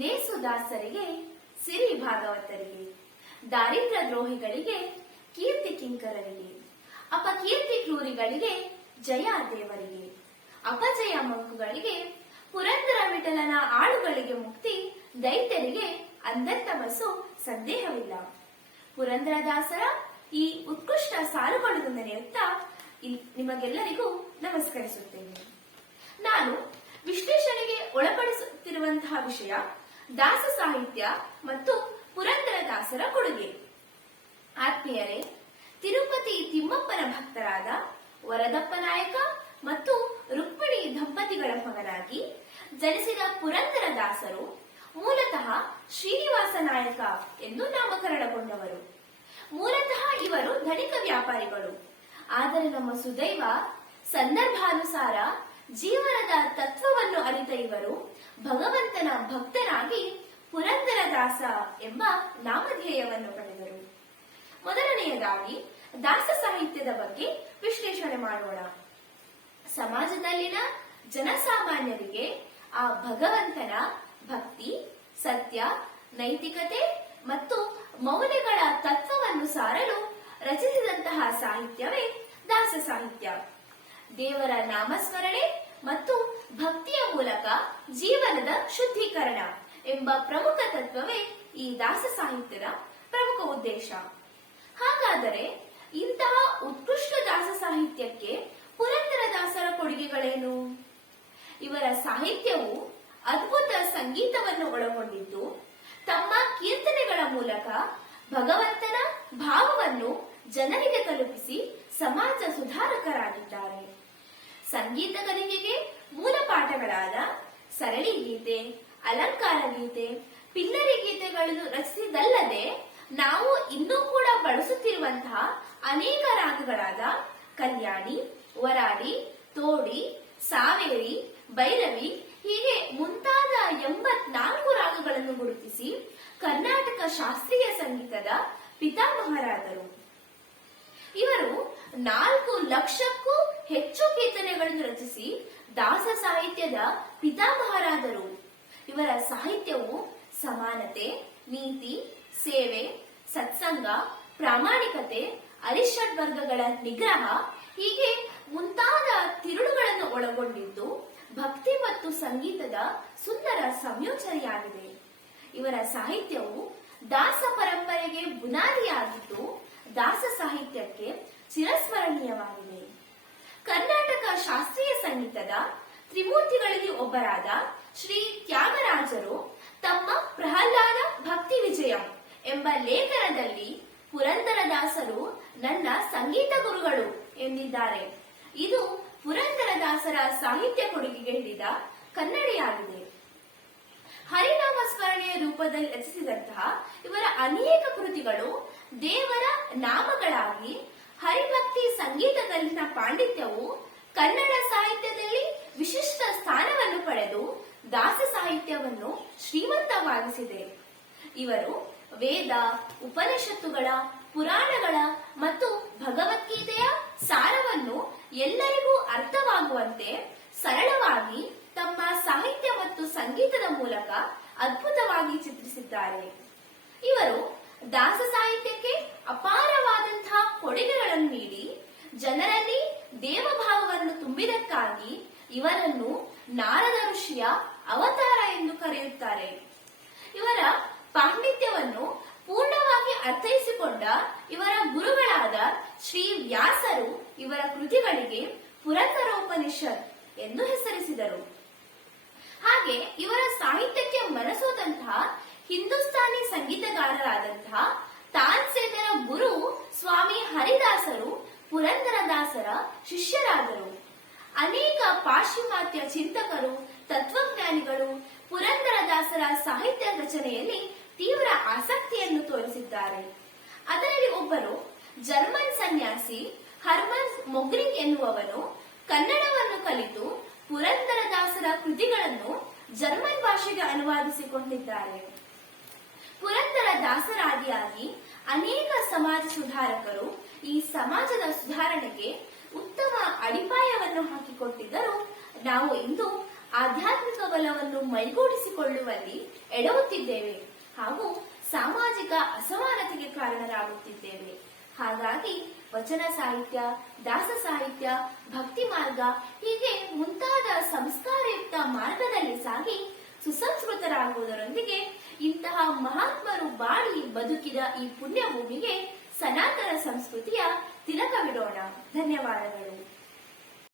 ಲೇಸುದಾಸರಿಗೆ ಸಿರಿ ಭಾಗವತರಿಗೆ, ದಾರಿದ್ರ್ಯ ದ್ರೋಹಿಗಳಿಗೆ ಕೀರ್ತಿ ಕಿಂಕರರಿಗೆ, ಅಪಕೀರ್ತಿ ಕ್ರೂರಿಗಳಿಗೆ ಜಯ ದೇವರಿಗೆ, ಅಪಜಯ ಮಂಕುಗಳಿಗೆ ಪುರಂದರ ವಿಠಲನ ಆಳುಗಳಿಗೆ ಮುಕ್ತಿ, ದೈತ್ಯರಿಗೆ ಅಂಧಂತಮಸ್ಸು ಸಂದೇಹವಿಲ್ಲ. ಪುರಂದರದಾಸರ ಈ ಉತ್ಕೃಷ್ಟ ಸಾಲುಗಳನ್ನು ನೆನೆಯುತ್ತಾ ನಿಮಗೆಲ್ಲರಿಗೂ ನಮಸ್ಕರಿಸುತ್ತೇನೆ. ನಾನು ವಿಶ್ಲೇಷಣೆಗೆ ಒಳಪಡಿಸುತ್ತಿರುವಂತಹ ವಿಷಯ ದಾಸ ಸಾಹಿತ್ಯ ಮತ್ತು ಪುರಂದರದಾಸರ ಕೊಡುಗೆ. ಆತ್ಮೀಯರೇ, ತಿರುಪತಿ ತಿಮ್ಮಪ್ಪನ ಭಕ್ತರಾದ ವರದಪ್ಪ ನಾಯಕ ಮತ್ತು ರುಕ್ಮಿಣಿ ದಂಪತಿಗಳ ಮಗನಾಗಿ ಜನಿಸಿದ ಪುರಂದರದಾಸರು ಮೂಲತಃ ಶ್ರೀನಿವಾಸ ನಾಯಕ ಎಂದು ನಾಮಕರಣಗೊಂಡವರು. ಮೂಲತಃ ಇವರು ಧನಿಕ ವ್ಯಾಪಾರಿಗಳು. ಆದರೆ ನಮ್ಮ ಸುದೈವ ಸಂದರ್ಭಾನುಸಾರ ಜೀವನದ ತತ್ವವನ್ನು ಅರಿತ ಇವರು ಭಗವಂತನ ಭಕ್ತನಾಗಿ ಪುರಂದರದಾಸ ಎಂಬ ನಾಮಧೇಯವನ್ನು ಪಡೆದರು. ಮೊದಲನೆಯದಾಗಿ ದಾಸ ಸಾಹಿತ್ಯದ ಬಗ್ಗೆ ವಿಶ್ಲೇಷಣೆ ಮಾಡೋಣ. ಸಮಾಜದಲ್ಲಿನ ಜನಸಾಮಾನ್ಯರಿಗೆ ಆ ಭಗವಂತನ ಭಕ್ತಿ, ಸತ್ಯ, ನೈತಿಕತೆ ಮತ್ತು ಮೌಲ್ಯಗಳ ತತ್ವವನ್ನು ಸಾರಲು ರಚಿಸಿದಂತಹ ಸಾಹಿತ್ಯವೇ ದಾಸ ಸಾಹಿತ್ಯ. ದೇವರ ನಾಮಸ್ಮರಣೆ ಮತ್ತು ಭಕ್ತಿಯ ಮೂಲಕ ಜೀವನದ ಶುದ್ಧೀಕರಣ ಎಂಬ ಪ್ರಮುಖ ತತ್ವವೇ ಈ ದಾಸ ಸಾಹಿತ್ಯದ ಪ್ರಮುಖ ಉದ್ದೇಶ. ಹಾಗಾದರೆ ಇಂತಹ ಉತ್ಕೃಷ್ಟ ದಾಸ ಸಾಹಿತ್ಯಕ್ಕೆ ಪುರಂದರದಾಸರ ಕೊಡುಗೆಗಳೇನು? ಇವರ ಸಾಹಿತ್ಯವು ಅದ್ಭುತ ಸಂಗೀತವನ್ನು ಒಳಗೊಂಡಿದ್ದು, ತಮ್ಮ ಕೀರ್ತನೆಗಳ ಮೂಲಕ ಭಗವಂತನ ಭಾವವನ್ನು ಜನರಿಗೆ ತಲುಪಿಸಿ ಸಮಾಜ ಸುಧಾರಕರಾಗಿದ್ದಾರೆ. ಸಂಗೀತ ಕಲಿಕೆಗೆ ಮೂಲ ಪಾಠಗಳಾದ ಸರಳಿ ಗೀತೆ, ಅಲಂಕಾರ ಗೀತೆ, ಪಿಲ್ಲರಿ ಗೀತೆಗಳನ್ನು ರಚಿಸಿದಲ್ಲದೆ ನಾವು ಇನ್ನೂ ಕೂಡ ಬಳಸುತ್ತಿರುವಂತಹ ಅನೇಕ ರಾಗಗಳಾದ ಕಲ್ಯಾಣಿ, ವರಾಡಿ, ತೋಡಿ, ಸಾವೇರಿ, ಭೈರವಿ ಹೀಗೆ ಮುಂತಾದ 84 ರಾಗಗಳನ್ನು ಗುರುತಿಸಿ ಕರ್ನಾಟಕ ಶಾಸ್ತ್ರೀಯ ಸಂಗೀತದ ಪಿತಾಮಹರಾದರು. ಇವರು 4 ಲಕ್ಷಕ್ಕೂ ಹೆಚ್ಚು ಕೀರ್ತನೆಗಳನ್ನು ರಚಿಸಿ ದಾಸ ಸಾಹಿತ್ಯದ ಪಿತಾಮಹರಾದರು. ಇವರ ಸಾಹಿತ್ಯವು ಸಮಾನತೆ, ನೀತಿ, ಸೇವೆ, ಸತ್ಸಂಗ, ಪ್ರಾಮಾಣಿಕತೆ, ಅರಿಷಡ್ ವರ್ಗಗಳ ನಿಗ್ರಹ ಹೀಗೆ ಮುಂತಾದ ತಿರುಳುಗಳನ್ನು ಒಳಗೊಂಡಿದ್ದು ಭಕ್ತಿ ಮತ್ತು ಸಂಗೀತದ ಸುಂದರ ಸಂಯೋಜನೆಯಾಗಿದೆ. ಇವರ ಸಾಹಿತ್ಯವು ದಾಸ ಪರಂಪರೆಗೆ ಬುನಾದಿಯಾಗಿದ್ದು ದಾಸ ಸಾಹಿತ್ಯಕ್ಕೆ ಚಿರಸ್ಮರಣೀಯವಾಗಿದೆ. ಕರ್ನಾಟಕ ಶಾಸ್ತ್ರೀಯ ಸಂಗೀತದ ತ್ರಿಮೂರ್ತಿಗಳಲ್ಲಿ ಒಬ್ಬರಾದ ಶ್ರೀ ತ್ಯಾಗರಾಜರು ತಮ್ಮ ಪ್ರಹ್ಲಾದ ಭಕ್ತಿ ವಿಜಯಂ ಎಂಬ ಲೇಖನದಲ್ಲಿ ಪುರಂದರದಾಸರು ನನ್ನ ಸಂಗೀತ ಗುರುಗಳು ಎಂದಿದ್ದಾರೆ. ಇದು ಪುರಂದರದಾಸರ ಸಾಹಿತ್ಯ ಕೊಡುಗೆಗೆ ಹಿಡಿದ ಕನ್ನಡಿಯಾಗಿದೆ. ಹರಿನಾಮ ಸ್ಮರಣೆಯ ರೂಪದಲ್ಲಿ ರಚಿಸಿದಂತಹ ಇವರ ಅನೇಕ ಕೃತಿಗಳು ದೇವರ ನಾಮಗಳಾಗಿ ಹರಿಭಕ್ತಿ ಸಂಗೀತದಲ್ಲಿನ ಪಾಂಡಿತ್ಯವು ಕನ್ನಡ ಸಾಹಿತ್ಯದಲ್ಲಿ ವಿಶಿಷ್ಟ ಸ್ಥಾನವನ್ನು ಪಡೆದು ದಾಸ ಸಾಹಿತ್ಯವನ್ನು ಶ್ರೀಮಂತವಾಗಿಸಿದೆ. ಇವರು ವೇದ, ಉಪನಿಷತ್ತುಗಳ, ಪುರಾಣಗಳ ಮತ್ತು ಭಗವದ್ಗೀತೆಯ ಸಾರವನ್ನು ಎಲ್ಲರಿಗೂ ಅರ್ಥವಾಗುವಂತೆ ಸರಳವಾಗಿ ತಮ್ಮ ಸಾಹಿತ್ಯ ಮತ್ತು ಸಂಗೀತದ ಮೂಲಕ ಅದ್ಭುತವಾಗಿ ಚಿತ್ರಿಸಿದ್ದಾರೆ. ಇವರು ದಾಸ ಸಾಹಿತ್ಯಕ್ಕೆ ಅಪಾರವಾದಂತಹ ಕೊಡುಗೆಗಳನ್ನು ನೀಡಿ ಜನರಲ್ಲಿ ದೇವಭಾವವನ್ನು ತುಂಬಿದಕ್ಕಾಗಿ ಇವರನ್ನು ನಾರದ ಋಷಿಯ ಅವತಾರ ಎಂದು ಕರೆಯುತ್ತಾರೆ. ಇವರ ಪಾಂಡಿತ್ಯವನ್ನು ಪೂರ್ಣವಾಗಿ ಅರ್ಥೈಸಿಕೊಂಡ ಇವರ ಗುರುಗಳಾದ ಶ್ರೀ ವ್ಯಾಸರು ಇವರ ಕೃತಿಗಳಿಗೆ ಪುರಂದರೋಪನಿಷತ್ ಎಂದು ಹೆಸರಿಸಿದರು. ಹಾಗೆ ಇವರ ಸಾಹಿತ್ಯಕ್ಕೆ ಮನಸೋದಂತಹ ಹಿಂದೂಸ್ತಾನಿ ಸಂಗೀತಗಾರರಾದಂತಹ ತಾನ್ಸೇನರ ಗುರು ಸ್ವಾಮಿ ಹರಿದಾಸರು ಪುರಂದರದಾಸರ ಶಿಷ್ಯರಾದರು. ಅನೇಕ ಪಾಶ್ಚಿಮಾತ್ಯ ಚಿಂತಕರು, ತತ್ವಜ್ಞಾನಿಗಳು ಪುರಂದರದಾಸರ ಸಾಹಿತ್ಯ ರಚನೆಯಲ್ಲಿ ತೀವ್ರ ಆಸಕ್ತಿಯನ್ನು ತೋರಿಸಿದ್ದಾರೆ. ಅದರಲ್ಲಿ ಒಬ್ಬರು ಜರ್ಮನ್ ಸನ್ಯಾಸಿ ಹರ್ಮನ್ ಮೊಗ್ರಿಂಗ್ ಎನ್ನುವವನು ಕನ್ನಡವನ್ನು ಕಲಿತು ಪುರಂದರದಾಸರ ಕೃತಿಗಳನ್ನು ಜರ್ಮನ್ ಭಾಷೆಗೆ ಅನುವಾದಿಸಿಕೊಂಡಿದ್ದಾರೆ. ಪುರಂದರದಾಸರಾದಿಯಾಗಿ ಅನೇಕ ಸಮಾಜ ಸುಧಾರಕರು ಈ ಸಮಾಜದ ಸುಧಾರಣೆಗೆ ಉತ್ತಮ ಅಡಿಪಾಯವನ್ನು ಹಾಕಿಕೊಟ್ಟಿದ್ದರೂ ನಾವು ಇಂದು ಆಧ್ಯಾತ್ಮಿಕ ಬಲವನ್ನು ಮೈಗೂಡಿಸಿಕೊಳ್ಳುವಲ್ಲಿ ಎಡವುತ್ತಿದ್ದೇವೆ ಹಾಗೂ ಸಾಮಾಜಿಕ ಅಸಮಾನತೆಗೆ ಕಾರಣರಾಗುತ್ತಿದ್ದೇವೆ. ಹಾಗಾಗಿ ವಚನ ಸಾಹಿತ್ಯ, ದಾಸ ಸಾಹಿತ್ಯ, ಭಕ್ತಿ ಮಾರ್ಗ ಹೀಗೆ ಮುಂತಾದ ಸಂಸ್ಕಾರಯುಕ್ತ ಮಾರ್ಗದಲ್ಲಿ ಸಾಗಿ ಸುಸಂಸ್ಕೃತರಾಗುವುದರೊಂದಿಗೆ ಇಂತಹ ಮಹಾತ್ಮರು ಬಾಳಿ ಬದುಕಿದ ಈ ಪುಣ್ಯ ಭೂಮಿಗೆ ಸನಾತನ ಸಂಸ್ಕೃತಿಯ ತಿಲಕವಿಡೋಣ. ಧನ್ಯವಾದಗಳು.